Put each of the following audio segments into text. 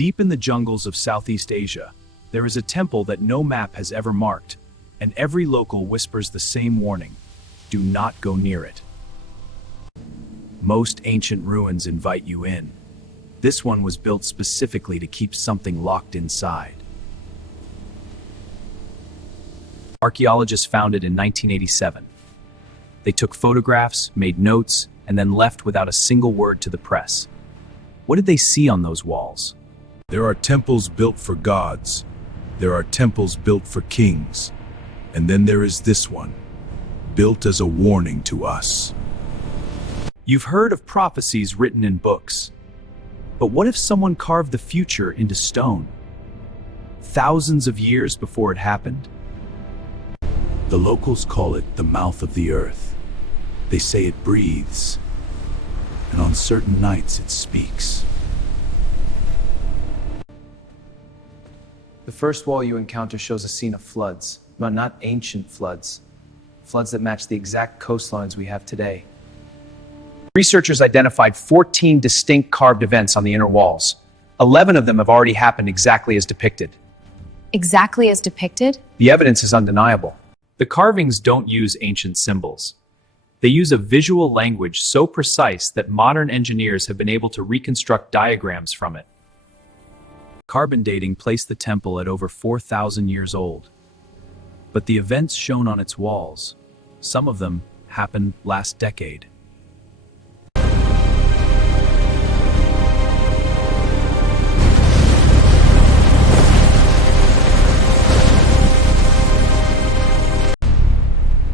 Deep in the jungles of Southeast Asia, there is a temple that no map has ever marked, and every local whispers the same warning: do not go near it. Most ancient ruins invite you in. This one was built specifically to keep something locked inside. Archaeologists found it in 1987. They took photographs, made notes, and then left without a single word to the press. What did they see on those walls? There are temples built for gods. There are temples built for kings. And then there is this one, built as a warning to us. You've heard of prophecies written in books. But what if someone carved the future into stone? Thousands of years before it happened? The locals call it the mouth of the earth. They say it breathes, and on certain nights it speaks. The first wall you encounter shows a scene of floods, but not ancient floods. Floods that match the exact coastlines we have today. Researchers identified 14 distinct carved events on the inner walls. 11 of them have already happened exactly as depicted. Exactly as depicted? The evidence is undeniable. The carvings don't use ancient symbols. They use a visual language so precise that modern engineers have been able to reconstruct diagrams from it. Carbon dating placed the temple at over 4,000 years old. But the events shown on its walls, some of them happened last decade.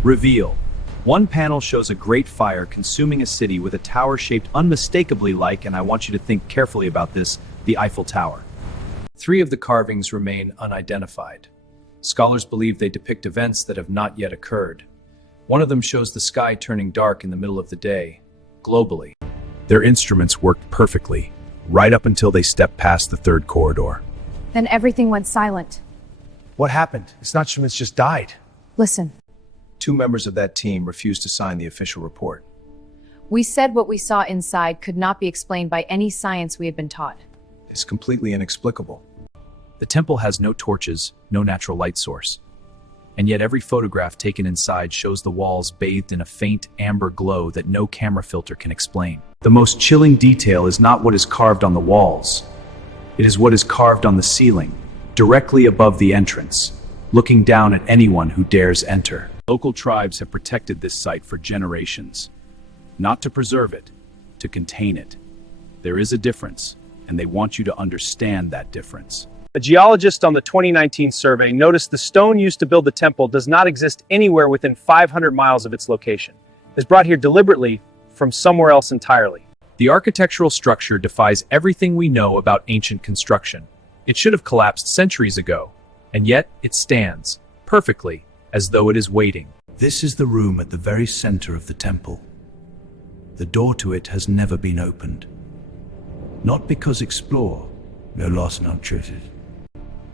Reveal. One panel shows a great fire consuming a city with a tower shaped unmistakably like, and I want you to think carefully about this, the Eiffel Tower. 3 of the carvings remain unidentified. Scholars believe they depict events that have not yet occurred. One of them shows the sky turning dark in the middle of the day, globally. Their instruments worked perfectly, right up until they stepped past the third corridor. Then everything went silent. What happened? Its instruments just died. Listen, 2 members of that team refused to sign the official report. we said what we saw inside could not be explained by any science we had been taught. It's completely inexplicable. The temple has no torches, no natural light source. And yet every photograph taken inside shows the walls bathed in a faint amber glow that no camera filter can explain. The most chilling detail is not what is carved on the walls. It is what is carved on the ceiling, directly above the entrance, looking down at anyone who dares enter. Local tribes have protected this site for generations. Not to preserve it, to contain it. There is a difference, and they want you to understand that difference. A geologist on the 2019 survey noticed the stone used to build the temple does not exist anywhere within 500 miles of its location. It is brought here deliberately from somewhere else entirely. The architectural structure defies everything we know about ancient construction. It should have collapsed centuries ago, and yet it stands, perfectly, as though it is waiting. This is the room at the very center of the temple. The door to it has never been opened. Not because explore, no lost, no treasure.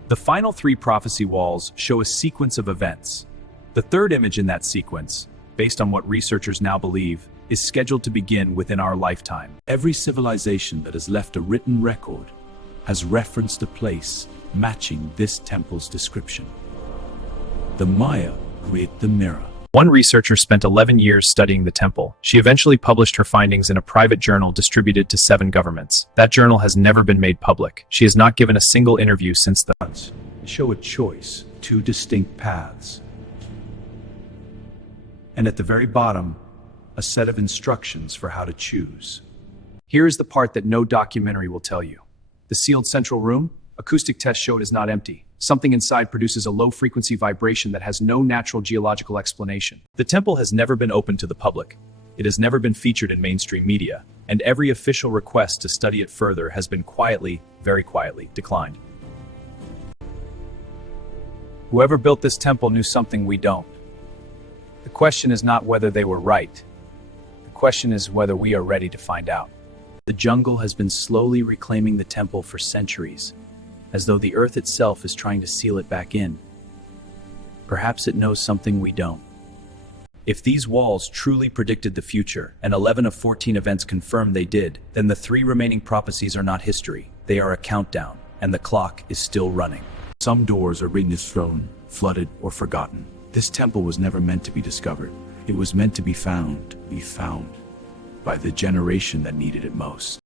The final 3 prophecy walls show a sequence of events. The third image in that sequence, based on what researchers now believe, is scheduled to begin within our lifetime. Every civilization that has left a written record has referenced a place matching this temple's description. The Maya create the mirror. One researcher spent 11 years studying the temple. She eventually published her findings in a private journal distributed to 7 governments. That journal has never been made public. She has not given a single interview since the Show a choice, 2 distinct paths. And at the very bottom, a set of instructions for how to choose. Here is the part that no documentary will tell you. The sealed central room, acoustic tests show it is not empty. Something inside produces a low-frequency vibration that has no natural geological explanation. The temple has never been open to the public. It has never been featured in mainstream media, and every official request to study it further has been quietly, very quietly, declined. Whoever built this temple knew something we don't. The question is not whether they were right. The question is whether we are ready to find out. The jungle has been slowly reclaiming the temple for centuries, as though the earth itself is trying to seal it back in. Perhaps it knows something we don't. If these walls truly predicted the future, and 11 of 14 events confirm they did, then the 3 remaining prophecies are not history, they are a countdown. and the clock is still running. Some doors are written as thrown, flooded, or forgotten. This temple was never meant to be discovered. It was meant to be found by the generation that needed it most.